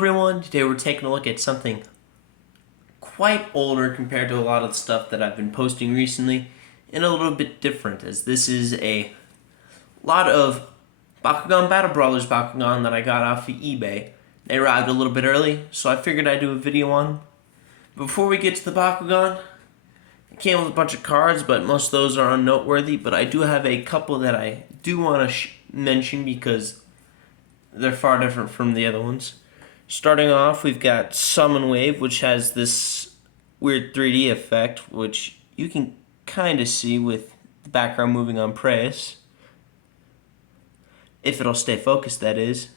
everyone, today we're taking a look at something quite older compared to a lot of the stuff that I've been posting recently, and a little bit different, as this is a lot of Bakugan Battle Brawlers Bakugan that I got off of eBay. They arrived a little bit early, so I figured I'd do a video on them. Before we get to the Bakugan, it came with a bunch of cards, but most of those are unnoteworthy, but I do have a couple that I do want to mention because they're far different from the other ones. Starting off, we've got Summon Wave, which has this weird 3D effect, which you can kind of see with the background moving on preyas. If it'll stay focused, that is.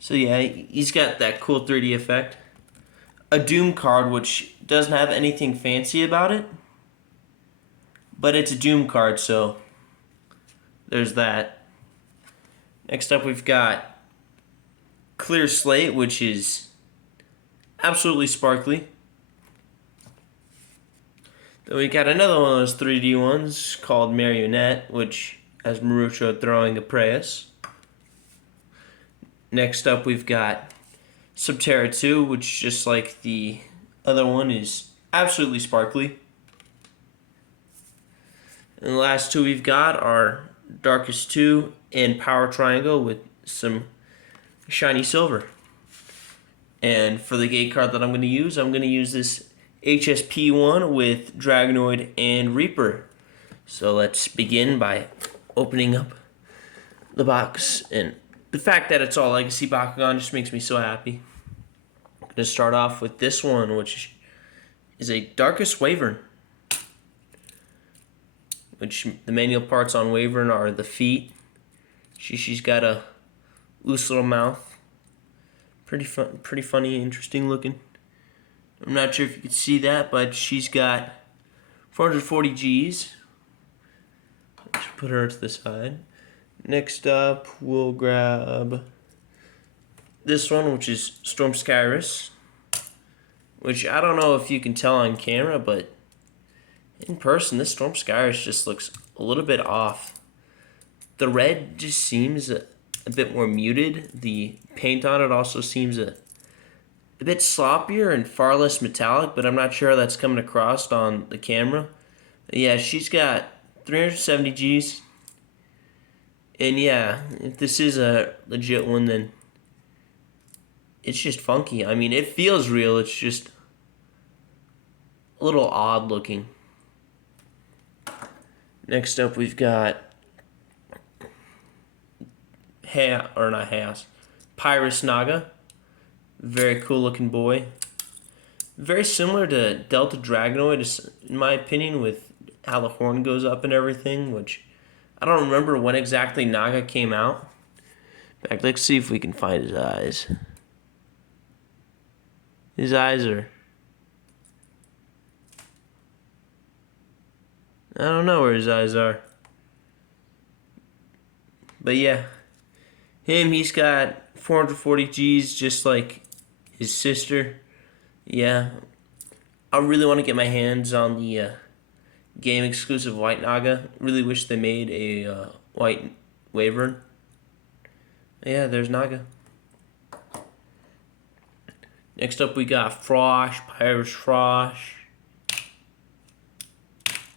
So yeah, he's got that cool 3D effect. A Doom card, which doesn't have anything fancy about it, but it's a Doom card, so there's that. Next up, we've got Clear Slate, which is absolutely sparkly. Then we got another one of those 3D ones called Marionette, which has Marucho throwing a preyas. Next up, we've got Subterra 2, which, just like the other one, is absolutely sparkly. And the last two we've got are Darkest 2 and Power Triangle with some shiny silver. And for the gate card that I'm going to use this HSP one with Dragonoid and Reaper. So let's begin by opening up the box, and the fact that it's all Legacy Bakugan just makes me so happy. I'm going to start off with this one, which is a Darkest Wyvern, which the manual parts on Wyvern are the feet. She's got a loose little mouth. Pretty funny, interesting looking. I'm not sure if you can see that, but she's got 440 Gs. Let's put her to the side. Next up, we'll grab this one, which is Storm Skyrus, which I don't know if you can tell on camera, but in person, this Storm Skyrus just looks a little bit off. The red just seems a bit more muted. The paint on it also seems a bit sloppier and far less metallic, but I'm not sure how that's coming across on the camera. But yeah, she's got 370 Gs. And yeah, if this is a legit one, then it's just funky. I mean, it feels real. It's just a little odd looking. Next up, we've got Pyrus Naga. Very cool looking boy. Very similar to Delta Dragonoid, in my opinion, with how the horn goes up and everything, which I don't remember when exactly Naga came out. In fact, let's see if we can find his eyes. His eyes are... I don't know where his eyes are. But yeah, he's got 440 Gs just like his sister. Yeah, I really want to get my hands on the game exclusive White Naga. Really wish they made a White Wyvern. Yeah, there's Naga. Next up, we got Frosh, Pyrus Frosh.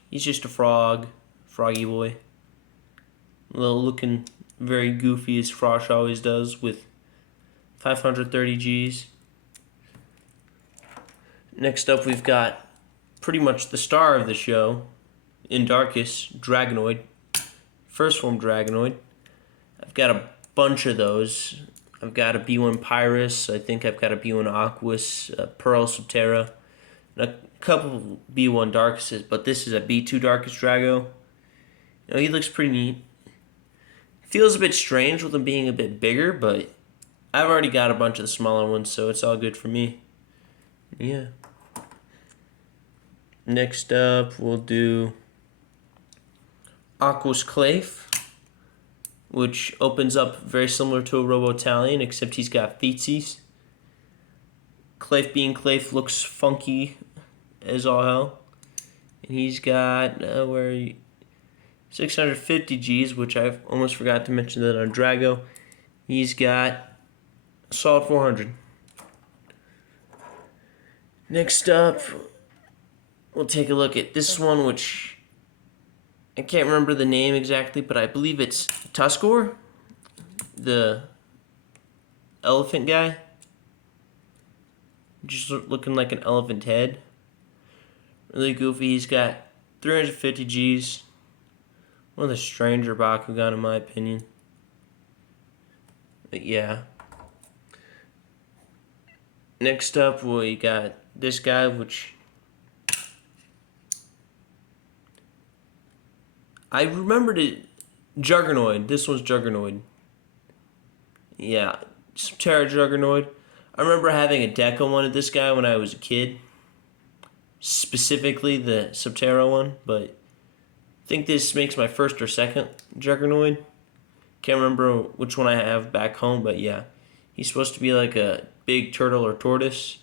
He's just a frog, froggy boy. Looking very goofy as Frosh always does, with 530 Gs. Next up, we've got pretty much the star of the show in Darkest, Dragonoid. First form Dragonoid. I've got a bunch of those. I've got a B1 Pyrus. I think I've got a B1 Aquas, a Pearl Subterra, and a couple B1 Darkests, but this is a B2 Darkest Drago. You know, he looks pretty neat. Feels a bit strange with him being a bit bigger, but I've already got a bunch of the smaller ones, so it's all good for me. Yeah. Next up, we'll do Aquos Clayf, which opens up very similar to a Robo-Italian, except he's got feetsies. Clayf being Clayf looks funky as all hell. And he's got, 650 Gs, which I almost forgot to mention that on Drago. He's got Solid 400. Next up, we'll take a look at this one, which I can't remember the name exactly, but I believe it's Tuskor, the elephant guy. Just looking like an elephant head. Really goofy. He's got 350 Gs. One of the stranger Bakugan in my opinion. But yeah. Next up, we got this guy, which I remembered it. Juggernoid. This one's Juggernoid. Yeah, Subterra Juggernoid. I remember having a deck on one of this guy when I was a kid. Specifically the Subterra one, but I think this makes my first or second Juggernoid. Can't remember which one I have back home, but yeah. He's supposed to be like a big turtle or tortoise.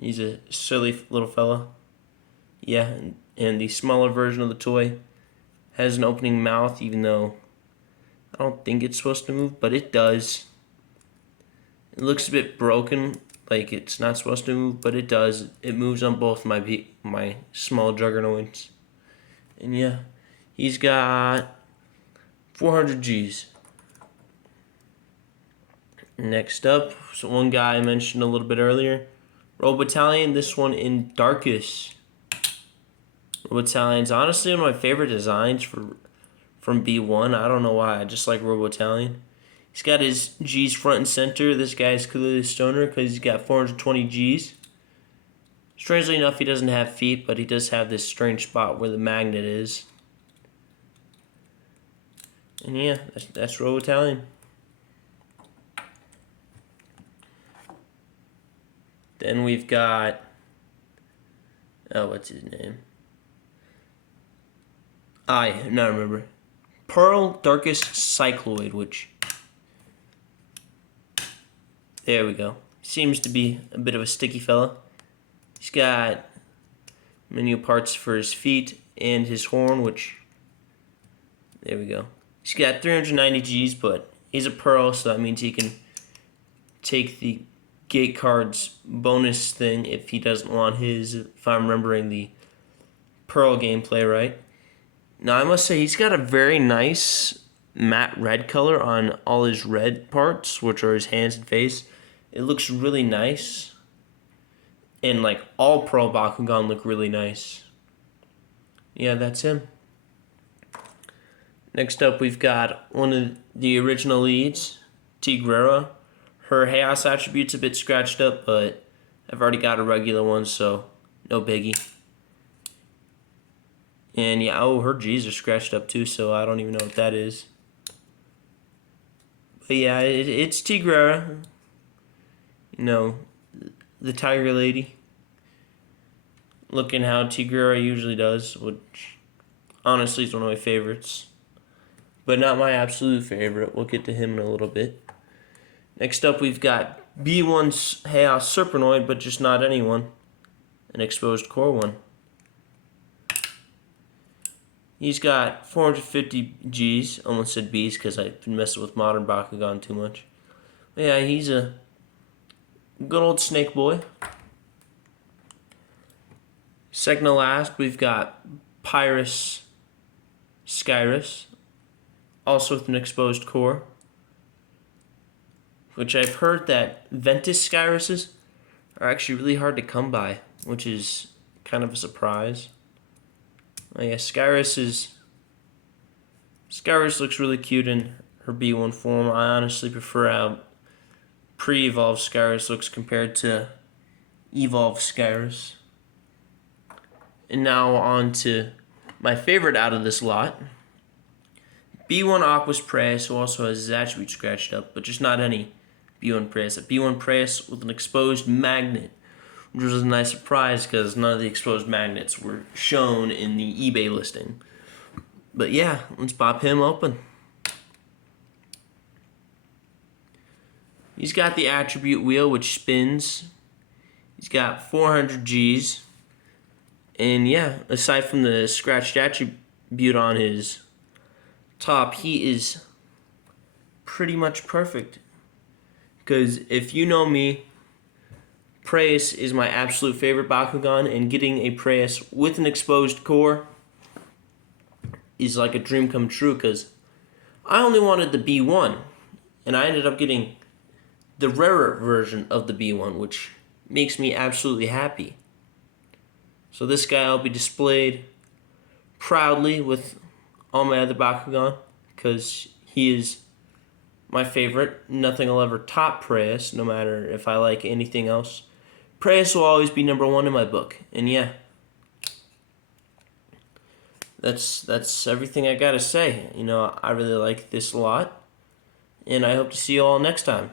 He's a silly little fella. Yeah, and the smaller version of the toy has an opening mouth, even though I don't think it's supposed to move, but it does. It looks a bit broken, like it's not supposed to move, but it does. It moves on both my small Juggernoids. And yeah, he's got 400 Gs. Next up, so one guy I mentioned a little bit earlier, Robotallion, this one in Darkus. Robotalion's honestly one of my favorite designs from B1. I don't know why, I just like Robotallion. He's got his G's front and center. This guy's clearly a stoner because he's got 420 Gs. Strangely enough, he doesn't have feet, but he does have this strange spot where the magnet is. And yeah, that's Robotallion. Then we've got, what's his name? I not remember. Pearl Darkest Cycloid, which, there we go. Seems to be a bit of a sticky fella. He's got manual parts for his feet and his horn, which, there we go. He's got 390 Gs, but he's a Pearl, so that means he can take the gate cards bonus thing if he doesn't want his, if I'm remembering the Pearl gameplay right. Now I must say he's got a very nice matte red color on all his red parts, which are his hands and face. It looks really nice. And like all Pearl Bakugan look really nice. Yeah, that's him. Next up we've got one of the original leads, Tigrera. Her chaos attribute's a bit scratched up, but I've already got a regular one, so no biggie. And yeah, oh, her G's are scratched up too, so I don't even know what that is. But yeah, it's Tigrera. You know, the tiger lady. Looking how Tigrera usually does, which honestly is one of my favorites. But not my absolute favorite. We'll get to him in a little bit. Next up, we've got B1's Chaos Serpenoid, but just not anyone. An exposed core one. He's got 450 Gs. Almost said Bs because I've been messing with modern Bakugan too much. But yeah, he's a good old snake boy. Second to last, we've got Pyrus Skyrus, also with an exposed core. Which I've heard that Ventus Skyruses are actually really hard to come by, which is kind of a surprise. Oh yeah, Skyrus looks really cute in her B1 form. I honestly prefer how pre-evolved Skyrus looks compared to evolved Skyrus. And now on to my favorite out of this lot. B1 Aqua's Preyas, who also has his attribute scratched up, but just not any B1 Preyas. A B1 Preyas with an exposed magnet, which was a nice surprise because none of the exposed magnets were shown in the eBay listing. But yeah, let's pop him open. He's got the attribute wheel, which spins. He's got 400 Gs. And yeah, aside from the scratched attribute on his top, he is pretty much perfect. Because if you know me, Preyas is my absolute favorite Bakugan, and getting a Preyas with an exposed core is like a dream come true, because I only wanted the B1, and I ended up getting the rarer version of the B1, which makes me absolutely happy. So this guy will be displayed proudly with all my other Bakugan, because he is my favorite. Nothing will ever top Preyas, no matter if I like anything else. Preyas will always be number one in my book. And yeah, that's everything I gotta say. I really like this a lot, and I hope to see you all next time.